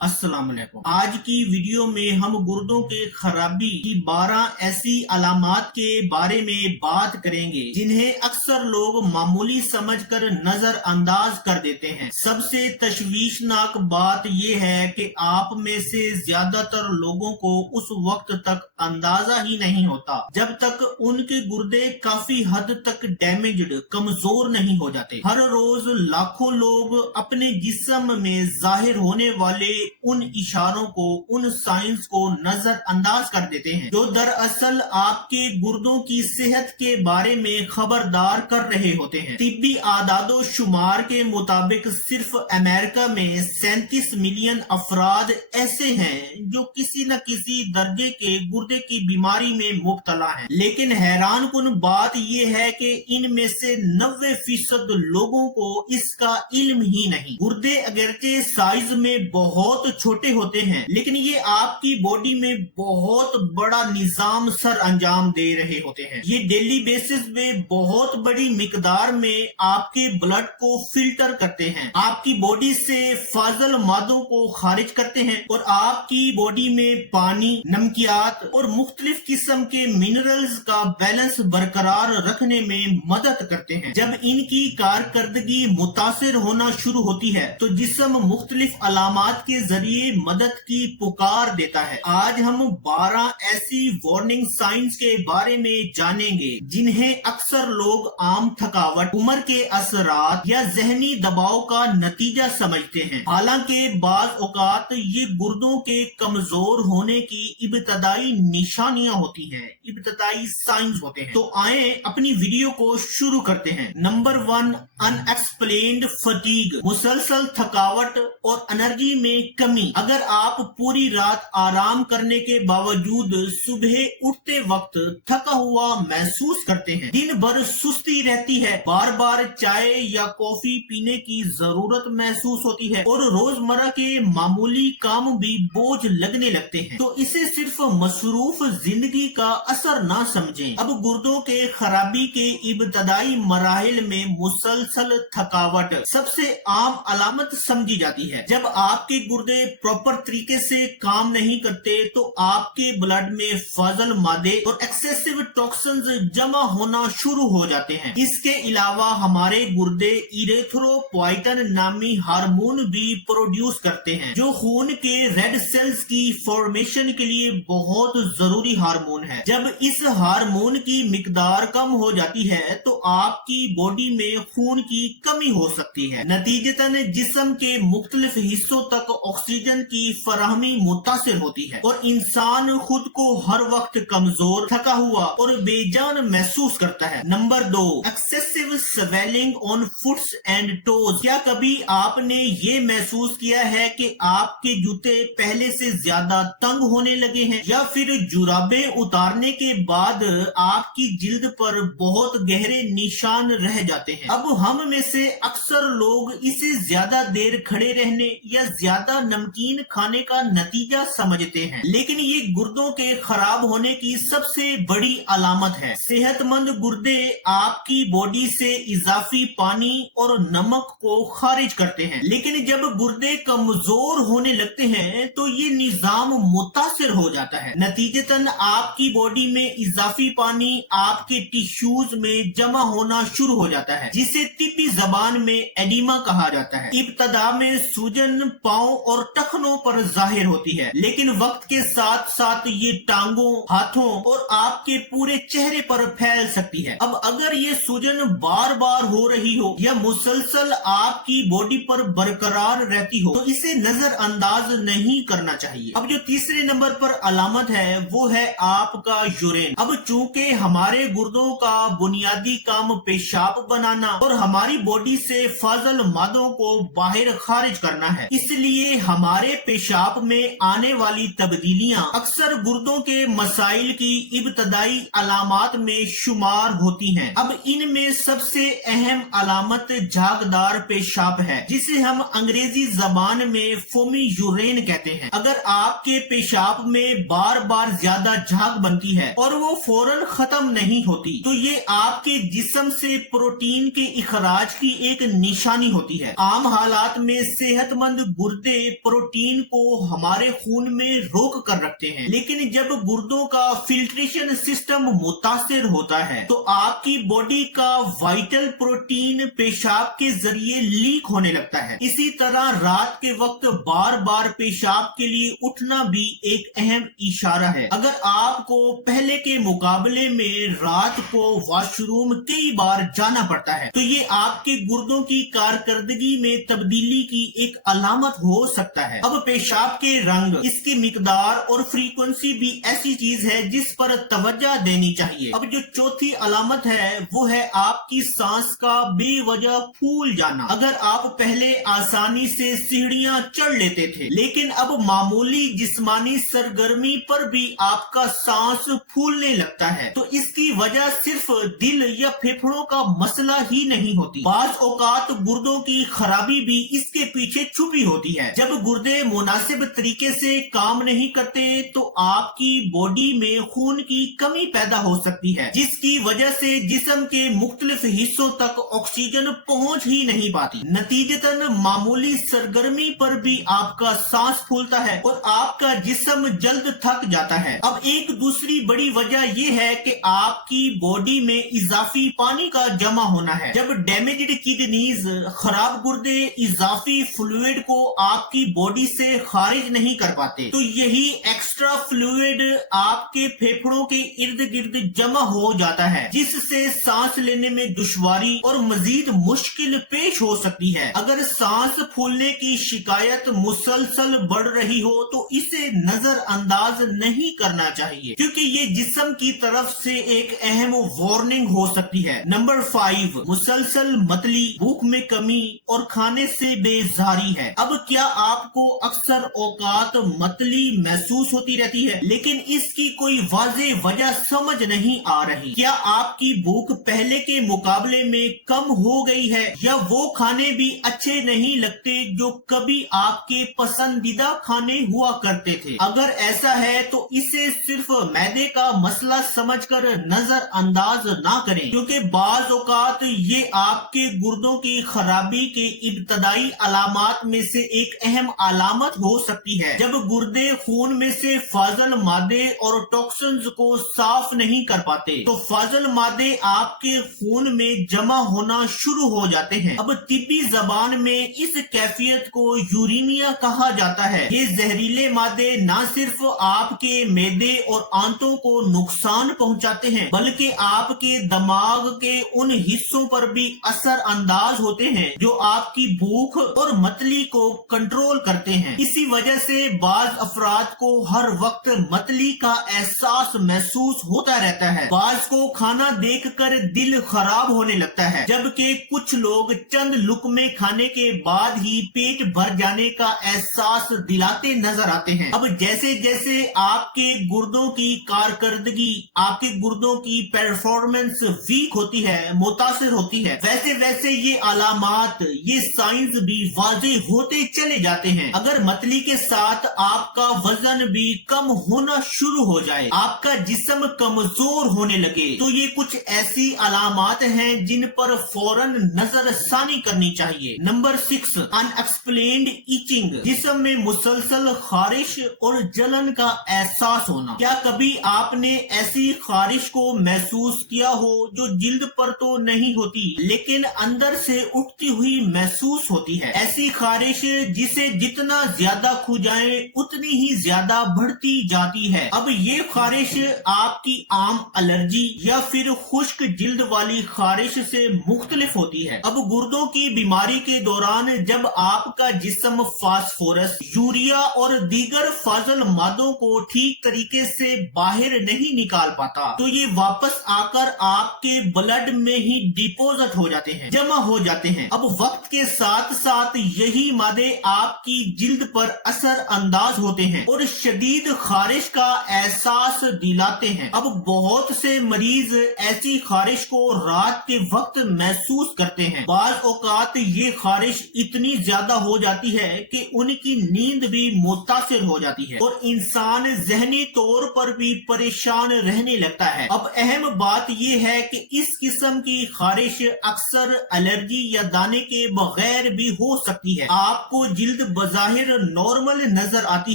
अस्सलाम वालेकुम। आज की वीडियो में हम गुर्दों के खराबी की 12 ऐसी अलामात के बारे में बात करेंगे जिन्हें अक्सर लोग मामूली समझकर नजरअंदाज कर देते हैं। सबसे तशवीशनाक बात यह है कि आप में से ज्यादातर लोगों को उस वक्त तक अंदाजा ही नहीं होता जब तक उनके गुर्दे काफी हद तक डैमेज्ड कमजोर नहीं हो जाते। हर रोज लाखों लोग अपने जिस्म में जाहिर होने वाले उन इशारों को, उन साइंस को नजरअंदाज कर देते हैं जो दरअसल आपके गुर्दों की सेहत के बारे में खबरदार कर रहे होते हैं। तिब्बी आदादो शुमार के मुताबिक सिर्फ अमेरिका में 37 मिलियन अफराद ऐसे हैं जो किसी न किसी दर्जे के गुर्दे की बीमारी में मुब्तला हैं। लेकिन हैरान कुन बात यह है कि इनमें से 90% लोगों को इसका इल्म ही नहीं। गुर्दे अगरचे साइज में बहुत छोटे होते हैं लेकिन ये आपकी बॉडी में बहुत बड़ा निजाम सर अंजाम दे रहे होते हैं। ये डेली बेसिस में बहुत बड़ी मिकदार में आपके ब्लड को फिल्टर करते हैं, आपकी बॉडी से फाजल मादों को खारिज करते हैं और आपकी बॉडी में पानी, नमकियात और मुख्तलिफ किस्म के मिनरल्स का बैलेंस बरकरार रखने में मदद करते हैं। जब इनकी कारकर्दगी मुतासिर होना शुरू होती है तो जिस्म मुख्तलिफ अलामात के जरिए मदद की पुकार देता है। आज हम 12 ऐसी वार्निंग साइंस के बारे में जानेंगे जिन्हें अक्सर लोग आम थकावट, उम्र के असरात या जहनी दबाव का नतीजा समझते हैं। हालांकि बाज औकात ये गुर्दों के कमजोर होने की इब्तदाई निशानियां होती हैं, इब्तदाई साइंस होते हैं। तो आए अपनी वीडियो को शुरू करते हैं। नंबर 1, अनएक्सप्लेन्ड फटीग, मुसलसल थकावट और एनर्जी में कमी। अगर आप पूरी रात आराम करने के बावजूद सुबह उठते वक्त थका हुआ महसूस करते हैं, दिन भर सुस्ती रहती है, बार बार चाय या कॉफी पीने की जरूरत महसूस होती है और रोजमर्रा के मामूली काम भी बोझ लगने लगते हैं, तो इसे सिर्फ मसरूफ जिंदगी का असर ना समझें। अब गुर्दों के खराबी के इब्तदाई मराहिल में मुसलसल थकावट सबसे आम अलामत समझी जाती है। जब आपके गुर्दे प्रॉपर तरीके से काम नहीं करते तो आपके ब्लड में फाजल मादे और एक्सेसिव टॉक्सिन्स जमा होना शुरू हो जाते हैं। इसके अलावा हमारे गुर्दे इरेथ्रोपोइटिन नामी हार्मोन भी प्रोड्यूस करते हैं जो खून के रेड सेल्स की फॉर्मेशन के लिए बहुत जरूरी हार्मोन है। जब इस हार्मोन की मिकदार कम हो जाती है तो आपकी बॉडी में खून की कमी हो सकती है। नतीजतन जिस्म के मुख्तलिफ हिस्सों तक ऑक्सीजन की फराहमी मुतासिर होती है और इंसान खुद को हर वक्त कमजोर, थका हुआ और बेजान महसूस करता है। Number 2, excessive swelling on foots and toes. क्या कभी आपने ये महसूस किया है कि आपके जूते पहले से ज्यादा तंग होने लगे हैं या फिर जुराबें उतारने के बाद आपकी जिल्द पर बहुत गहरे निशान रह जाते हैं? अब हम में से अक्सर लोग इसे ज्यादा देर खड़े रहने या ज्यादा नमकीन खाने का नतीजा समझते हैं, लेकिन ये गुर्दों के खराब होने की सबसे बड़ी अलामत है। सेहतमंद गुर्दे आपकी बॉडी से इजाफी पानी और नमक को खारिज करते हैं, लेकिन जब गुर्दे कमजोर होने लगते हैं तो ये निजाम मुतासिर हो जाता है। नतीजतन आपकी बॉडी में इजाफी पानी आपके टिश्यूज में जमा होना शुरू हो जाता है जिसे तिब्बी जबान में एडिमा कहा जाता है। इब्तदा में सूजन पांव और टखनों पर जाहिर होती है, लेकिन वक्त के साथ साथ ये टांगों, हाथों और आपके पूरे चेहरे पर फैल सकती है। अब अगर ये सूजन बार बार हो रही हो या मुसलसल आपकी बॉडी पर बरकरार रहती हो तो इसे नजरअंदाज नहीं करना चाहिए। अब जो तीसरे नंबर पर अलामत है वो है आपका यूरिन। अब चूंकि हमारे गुर्दों का बुनियादी काम पेशाब बनाना और हमारी बॉडी से फाजल मादों को बाहर खारिज करना है, इसलिए हमारे पेशाब में आने वाली तब्दीलियां अक्सर गुर्दों के मसाइल की इब्तदाई अलामात में शुमार होती हैं। अब इनमें सबसे अहम अलामत झागदार पेशाब है जिसे हम अंग्रेजी जबान में फोमी यूरेन कहते हैं। अगर आपके पेशाब में बार बार ज्यादा झाग बनती है और वो फौरन खत्म नहीं होती तो ये आपके जिस्म से प्रोटीन के इखराज की एक निशानी होती है। आम हालात में सेहतमंद गुर्दे प्रोटीन को हमारे खून में रोक कर रखते हैं, लेकिन जब गुर्दों का फिल्ट्रेशन सिस्टम मुतासिर होता है तो आपकी बॉडी का वाइटल प्रोटीन पेशाब के जरिए लीक होने लगता है। इसी तरह रात के वक्त बार बार पेशाब के लिए उठना भी एक अहम इशारा है। अगर आपको पहले के मुकाबले में रात को वॉशरूम कई बार जाना पड़ता है तो ये आपके गुर्दों की कारकर्दगी में तब्दीली की एक अलामत हो सकता है। अब पेशाब के रंग, इसकी मिकदार और फ्रीक्वेंसी भी ऐसी चीज है जिस पर तवज्जो देनी चाहिए। अब जो चौथी अलामत है वो है आपकी सांस का बेवजह फूल जाना। अगर आप पहले आसानी से सीढ़ियां चढ़ लेते थे लेकिन अब मामूली जिस्मानी सरगर्मी पर भी आपका सांस फूलने लगता है तो इसकी वजह सिर्फ दिल या फेफड़ों का मसला ही नहीं होती। बाज़ औकात गुर्दों की खराबी भी इसके पीछे छुपी होती है। जब गुर्दे मुनासिब तरीके से काम नहीं करते तो आपकी बॉडी में खून की कमी पैदा हो सकती है जिसकी वजह से जिस्म के मुख्तलिफ हिस्सों तक ऑक्सीजन पहुंच ही नहीं पाती। नतीजतन मामूली सरगर्मी पर भी आपका सांस फूलता है और आपका जिस्म जल्द थक जाता है। अब एक दूसरी बड़ी वजह यह है कि आपकी बॉडी में इजाफी पानी का जमा होना है। जब डैमेज्ड किडनीज, खराब गुर्दे इजाफी फ्लूइड को आपकी बॉडी से खारिज नहीं कर पाते तो यही एक्स्ट्रा फ्लूइड आपके फेफड़ों के इर्द गिर्द जमा हो जाता है जिससे सांस लेने में दुश्वारी और मजीद मुश्किल पेश हो सकती है। अगर सांस फूलने की शिकायत मुसलसल बढ़ रही हो तो इसे नजरअंदाज नहीं करना चाहिए क्योंकि ये जिस्म की तरफ से एक अहम वार्निंग हो सकती है। नंबर 5, मुसलसल मतली, भूख में कमी और खाने से बेजारी है। अब क्या आपको अक्सर औकात मतली महसूस होती रहती है लेकिन इसकी कोई वाज़े वजह समझ नहीं आ रही? क्या आपकी भूख पहले के मुकाबले में कम हो गई है या वो खाने भी अच्छे नहीं लगते जो कभी आपके पसंदीदा खाने हुआ करते थे? अगर ऐसा है तो इसे सिर्फ मैदे का मसला समझकर नजरअंदाज ना करें क्योंकि बाज़ औकात ये आपके गुर्दों की खराबी के इब्तदाई अलामात में से एक अहम अलामत हो सकती है। जब गुर्दे खून में से फाजल मादे और टॉक्सिन्स को साफ नहीं कर पाते तो फाजल मादे आपके खून में जमा होना शुरू हो जाते हैं। अब तिब्बी जबान में इस कैफियत को यूरेनिया कहा जाता है। ये जहरीले मादे न सिर्फ आपके मैदे और आंतों को नुकसान पहुंचाते हैं बल्कि आपके दिमाग के उन हिस्सों पर भी असर अंदाज होते हैं जो आपकी भूख और मतली को कंट्रोल करते हैं। इसी वजह से बाज अफराद को हर वक्त मतली का एहसास महसूस होता रहता है। बाज को खाना देखकर दिल खराब होने लगता है जबकि कुछ लोग चंद लुकमे खाने के बाद ही पेट भर जाने का एहसास दिलाते नजर आते हैं। अब जैसे जैसे आपके गुर्दों की कारकर्दगी, आपके गुर्दों की परफॉर्मेंस वीक होती है, मुतासिर होती है, वैसे वैसे ये अलामात, ये साइंस भी वाजे होते चले जाते हैं। अगर मतली के साथ आपका वजन भी कम होना शुरू हो जाए, आपका जिस्म कमजोर होने लगे तो ये कुछ ऐसी अलामात हैं जिन पर फौरन नजरसानी करनी चाहिए। नंबर 6, अनएक्सप्लेन्ड इचिंग, जिस्म में मुसलसल खारिश और जलन का एहसास होना। क्या कभी आपने ऐसी खारिश को महसूस किया हो जो जिल्द पर तो नहीं होती लेकिन अंदर से उठती हुई महसूस होती है? ऐसी खारिश जिसे जितना ज्यादा खुजाएं उतनी ही ज्यादा बढ़ती जाती है। अब ये खारिश आपकी आम एलर्जी या फिर खुश्क जिल्द वाली खारिश से मुख्तलिफ होती है। अब गुर्दों की बीमारी के दौरान जब आपका जिस्म फास्फोरस, यूरिया और दीगर फाजल मादों को ठीक तरीके से बाहर नहीं निकाल पाता तो ये वापस आकर आपके ब्लड में ही डिपोजिट हो जाते हैं, जमा हो जाते हैं। अब वक्त के साथ साथ यही मादे आपकी जिल्द पर असर अंदाज होते हैं और शदीद खारिश का एहसास दिलाते हैं। अब बहुत से मरीज ऐसी खारिश को रात के वक्त महसूस करते हैं। बाज़ औकात ये खारिश इतनी ज्यादा हो जाती है कि उनकी नींद भी मुतासिर हो जाती है और इंसान जहनी तौर पर भी परेशान रहने लगता है। अब अहम बात यह है कि इस किस्म की खारिश अक्सर एलर्जी या दाने के बगैर भी हो सकती है। आपको जिल्द बज़ाहिर नॉर्मल नजर आती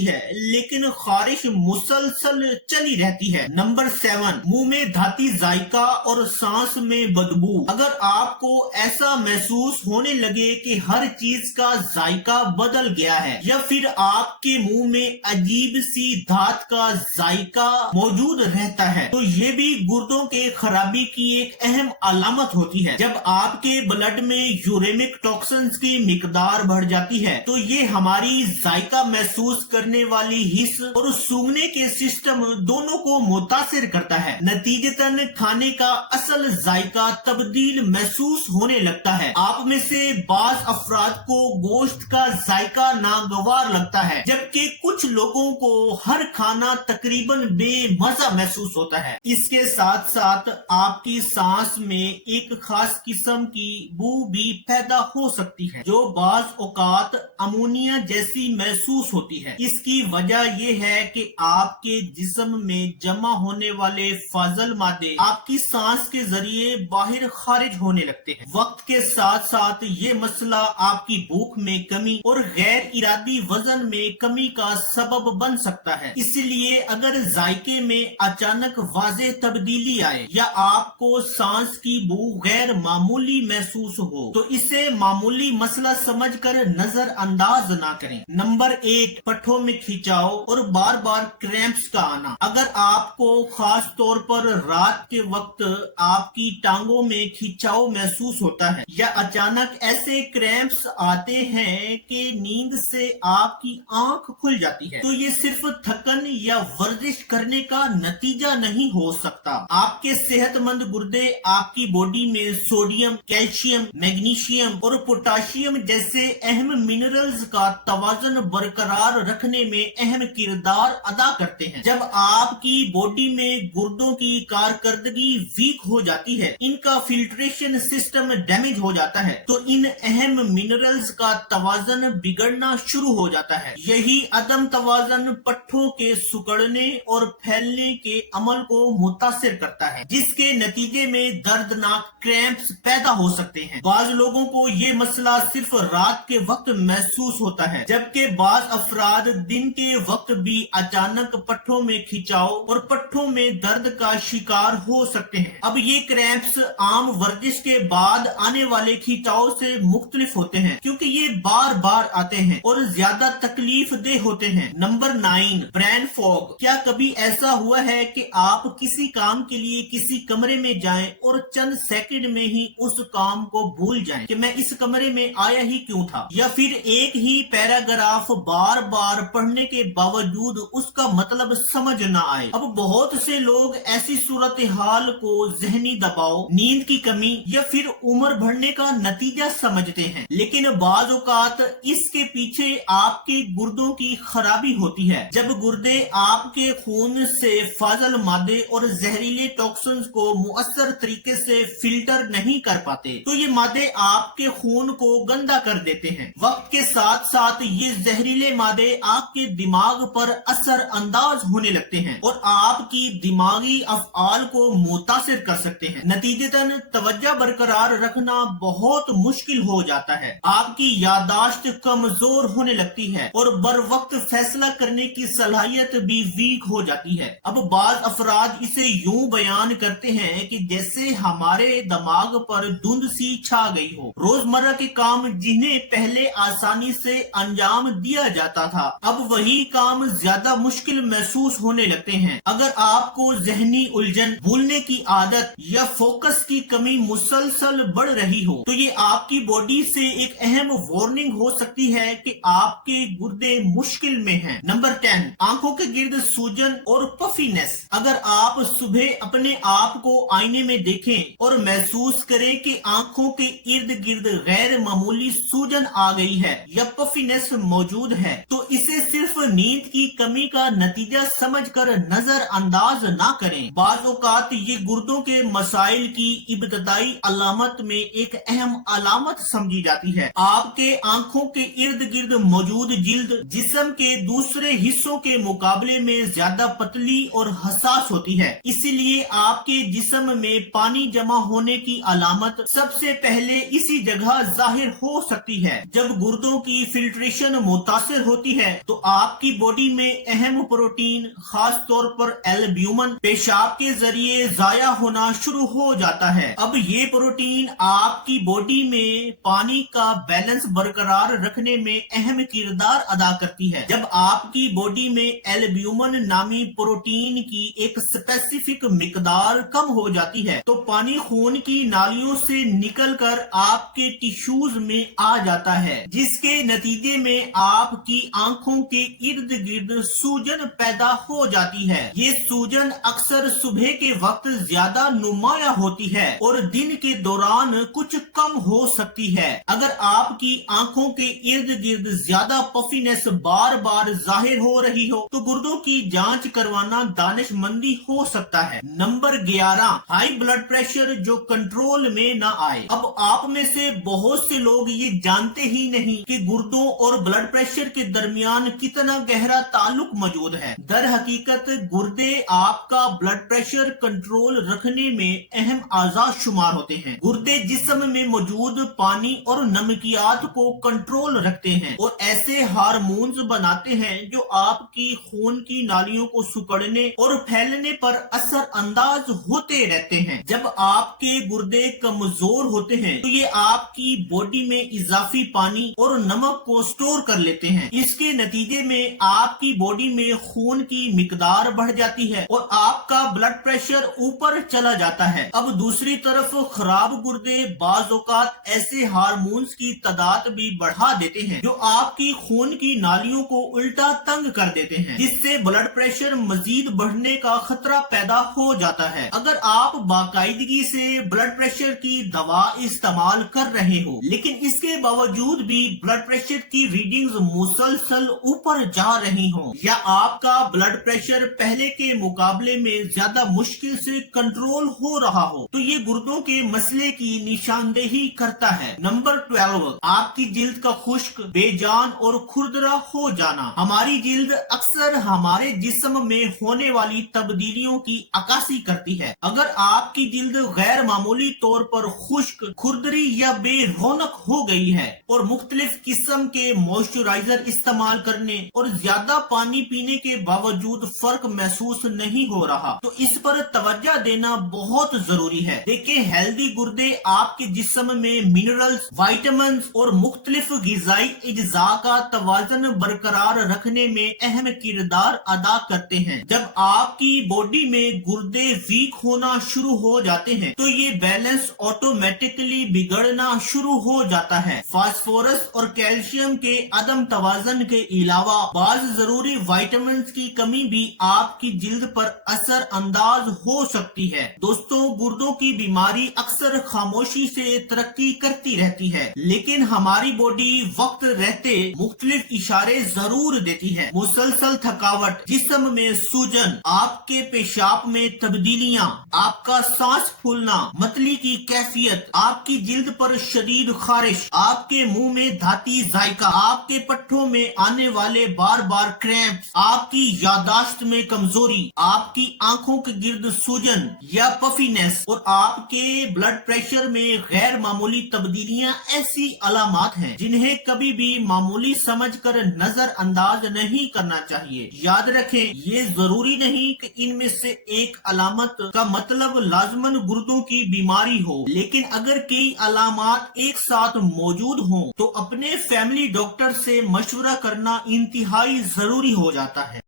है, लेकिन खारिश मुसलसल चली रहती है। नंबर 7, मुंह में धाती जायका और सांस में बदबू। अगर आपको ऐसा महसूस होने लगे कि हर चीज का जायका बदल गया है, या फिर आपके मुंह में अजीब सी धात का जायका मौजूद रहता है, तो ये भी गुर्दों के खराबी की एक अहम अलामत होती है। जब आपके ब्लड में यूरेमिक टॉक्सिन्स की मिकदार बढ़ जाती है, तो ये हमारी जायका महसूस करने वाली हिस्स और सूंघने के सिस्टम दोनों को मुतासिर करता है। नतीजतन खाने का असल जायका तब्दील महसूस होने लगता है। आप में से बाज अफराद को गोश्त का जायका नागवार लगता है, जबकि कुछ लोगों को हर खाना तकरीबन बेमजा महसूस होता है। इसके साथ साथ आपकी सांस में एक खास किस्म की बू भी पैदा हो सकती है, जो बाज औकात अमोनिया जैसी महसूस होती है। इसकी वजह यह है कि आपके जिस्म में जमा होने वाले फाजल मादे आपकी सांस के जरिए बाहर खारिज होने लगते हैं। वक्त के साथ साथ ये मसला आपकी भूख में कमी और गैर इरादी वजन में कमी का सबब बन सकता है। इसलिए अगर जायके में अचानक वाज़ेह तब्दीली आए या आपको सांस की बू गैर मामूली महसूस हो, तो इसे मामूली मसला समझकर नजरअंदाज ना करें। नंबर 8, पट्ठों में खिंचाव और बार बार क्रैम्प्स का आना। अगर आपको खास तौर पर रात के वक्त आपकी टांगों में खिंचाव महसूस होता है, या अचानक ऐसे क्रैम्प्स आते हैं कि नींद से आपकी आंख खुल जाती है, तो ये सिर्फ थकन या वर्जिश करने का नतीजा नहीं हो सकता। आपके सेहतमंद गुर्दे आपकी बॉडी में सोडियम, कैल्शियम, मैग्नीशियम और पोटाशियम जैसे अहम मिनरल्स का तवाज़ुन बरकरार रखने में अहम किरदार अदा करते हैं। जब आपकी बॉडी में गुर्दों की कारकर्दगी वीक हो जाती है, इनका फिल्ट्रेशन सिस्टम डैमेज हो जाता है, तो इन अहम मिनरल्स का तवाज़ुन बिगड़ना शुरू हो जाता है। यही अदम तवाज़ुन पट्ठों के सुकड़ने और फैलने के अमल को मुतासिर करता है, जिसके नतीजे में दर्दनाक क्रैम्प्स पैदा हो सकते हैं। बाज लोगों को ये मसला सिर्फ रात के वक्त महसूस होता है, जबकि बाज अफराद दिन के वक्त भी अचानक पट्ठों में खिंचाव और पट्ठों में दर्द का शिकार हो सकते हैं। अब ये क्रैम्प्स आम वर्जिश के बाद आने वाले खिंचाव से मुख्तलिफ होते हैं, क्योंकि ये बार बार आते हैं और ज्यादा तकलीफ देह होते हैं। Number 9, brain fog. क्या कभी ऐसा हुआ है कि आप किसी काम के लिए किसी कमरे में जाएं और चंद सेकंड में ही उस काम को भूल जाएं कि मैं इस कमरे में आया ही क्यों था, या फिर एक ही पैराग्राफ बार बार पढ़ने के बावजूद उसका मतलब समझ ना आए। अब बहुत से लोग ऐसी सूरत हाल को जहनी दबाव, नींद की कमी या फिर उम्र बढ़ने का नतीजा समझते हैं, लेकिन बाज़ औक़ात इसके पीछे आपके गुर्दों की खराबी होती है। जब गुर्दे आपके खून से फाजल मादे और जहरीले टॉक्सिन्स को मुअस्सर तरीके से फिल्टर नहीं कर पाते, तो ये मादे आपके खून को गंदा कर देते हैं। वक्त के साथ साथ ये जहरीले मादे आपके दिमाग पर असर अंदाज होने लगते हैं और आपकी दिमागी अफ़आल को मुतासिर कर सकते हैं। नतीजतन तवज्जो बरकरार रखना बहुत मुश्किल हो जाता है, आपकी यादाश्त कमजोर होने लगती है और बर वक्त फैसला करने की सलाहियत भी वीक हो जाती है। अब बाज अफराद इसे यूं बयान करते हैं कि जैसे हमारे दिमाग पर धुंध सी छा गई हो। रोजमर्रा के काम जिन्हें पहले आसानी से अंजाम दिया जाता था, अब वही काम ज्यादा मुश्किल महसूस होने लगते हैं। अगर आपको जहनी उलझन, भूलने की आदत या फोकस की कमी मुसलसल बढ़ रही हो, तो ये आपकी बॉडी से एक अहम वार्निंग हो सकती है कि आपके गुर्दे मुश्किल में हैं। नंबर 10, आंखों के गिर्द सूजन और पफीनेस। अगर आप सुबह अपने आप को आईने में देखें और महसूस करें कि आंखों के इर्द गिर्द गैर मामूली सूजन आ गई है या पफीनेस मौजूद है, तो इसे सिर्फ नींद की कमी का नतीजा समझकर नजरअंदाज ना करें। बाज़ औक़ात ये गुर्दों के मसाइल की इब्तदाई अलामत में एक अहम अलामत समझी जाती है। आपके आंखों के इर्द गिर्द मौजूद जिल्द जिस्म के दूसरे हिस्सों के मुकाबले में ज्यादा पतली और हसास होती है, इसीलिए आपके जिस्म में पानी जमा होने की अलामत सबसे पहले इसी जगह जाहिर हो सकती है। जब गुर्दों की फिल्ट्रेशन मुतासिर होती है तो आपकी बॉडी में अहम प्रोटीन खास तौर पर एल्ब्यूमिन पेशाब के जरिए जाया होना शुरू हो जाता है। अब ये प्रोटीन आपकी बॉडी में पानी का बैलेंस बरकरार रखने में अहम किरदार अदा करती है। जब आपकी बॉडी में एल्ब्यूमिन नामी प्रोटीन की एक स्पेसिफिक मिकदार कम हो जाती है तो पानी खून की नालियों से निकलकर आपके टिश्यूज में आ जाता है, जिसके नतीजे में आपकी आंखों के इर्द गिर्द सूजन पैदा हो जाती है। ये सूजन अक्सर सुबह के वक्त ज्यादा नुमाया होती है और दिन के दौरान कुछ कम हो सकती है। अगर आपकी आंखों के इर्द गिर्द ज्यादा पफीनेस बार बार जाहिर हो रही हो तो गुर्दों की जांच करवाना दानिशमंदी हो सकता है। नंबर 11, हाई ब्लड प्रेशर जो कंट्रोल में न आए। अब आप में से बहुत से लोग ये जानते ही नहीं कि गुर्दों और ब्लड प्रेशर के दरमियान कितना गहरा ताल्लुक मौजूद है। दर हकीकत गुर्दे आपका ब्लड प्रेशर कंट्रोल रखने में अहम आज़ा शुमार होते हैं। गुर्दे जिस्म में मौजूद पानी और नमकियात को कंट्रोल रखते हैं और ऐसे हार्मोन्स बनाते हैं जो आपकी खून की नालियों को सिकुड़ने और फैलने पर असर अंदाज होते रहते हैं। जब आपके गुर्दे कमजोर होते हैं तो ये आपकी बॉडी में इजाफी पानी और नमक को स्टोर कर लेते हैं। इसके नतीजे में आपकी बॉडी में खून की मिकदार बढ़ जाती है और आपका ब्लड प्रेशर ऊपर चला जाता है। अब दूसरी तरफ खराब गुर्दे बाज़ औक़ात ऐसे हार्मोन्स की तादाद भी बढ़ा देते हैं जो आपकी खून की नालियों को उल्टा तंग कर देते हैं, जिससे ब्लड प्रेशर मजीद बढ़ने का खतरा पैदा हो जाता है। अगर आप बाकायदगी से ब्लड प्रेशर की दवा इस्तेमाल कर रहे हो लेकिन इसके बावजूद भी ब्लड प्रेशर की रीडिंग्स मुसलसल ऊपर जा रही हो या आपका ब्लड प्रेशर पहले के मुकाबले में ज्यादा मुश्किल से कंट्रोल हो रहा हो तो ये गुर्दों के मसले की निशानदेही करता है। नंबर 12, आपकी जिल्द का खुश्क, बेजान और खुरदरा हो जाना। हमारी जिल्द अक्सर हमारे जिस्म में होने वाली तब्दीलियों की अक्कासी करती है। अगर आपकी जिल्द गैर मामूली तौर पर खुश्क, खुरदरी या बेरौनक हो गई है और मुख्तलिफ किस्म के मॉइस्चराइजर इस्तेमाल करने और ज्यादा पानी पीने के बावजूद फर्क महसूस नहीं हो रहा तो इस पर तवज्जो देना बहुत जरूरी है। देखिए, हेल्दी गुर्दे आपके जिस्म में मिनरल्स, विटामिन और मुख्तलिफ ग़िज़ाई अज्जा का तवाज़ुन बरकरार रखने में अहम किरदार अदा करते हैं। जब आपकी बॉडी में गुर्दे वीक होना शुरू हो जाते हैं तो ये बैलेंस ऑटोमेटिकली बिगड़ना शुरू हो जाता है। फास्फोरस और कैल्शियम के अदम तवाज़ुन के अलावा बाज़ जरूरी विटामिन की कमी भी आपकी जिल्द पर असर अंदाज हो सकती है। दोस्तों, गुर्दों की बीमारी अक्सर खामोशी से तरक्की करती रहती है लेकिन हमारी बॉडी वक्त रहते मुख्तलिफ इशारे जरूर देती है। मुसलसल थकावट, जिस्म में सूजन, आपके पेशाब में तब्दीलियां, आपका सांस फूलना, मतली की कैफियत, आपकी जिल्द पर शदीद खारिश, आपके मुंह में धाती जायका, आपके पट्टों में आने वाले बार बार क्रैम्प, आपकी यादाश्त में कमजोरी, आपकी आंखों के गिर्द सूजन या पफीनेस और आपके ब्लड प्रेशर में गैर मामूली तब्दीलियां ऐसी अलामात हैं जिन्हें कभी भी मामूली समझकर नजरअंदाज नहीं करना चाहिए। याद रखें, ये जरूरी नहीं कि इनमें से एक अलामत का मतलब लाजमन गुर्दों की बीमारी हो, लेकिन अगर कई अलामात एक साथ मौजूद हों तो अपने फैमिली डॉक्टर से मशवरा करना इंतहाई जरूरी हो जाता है।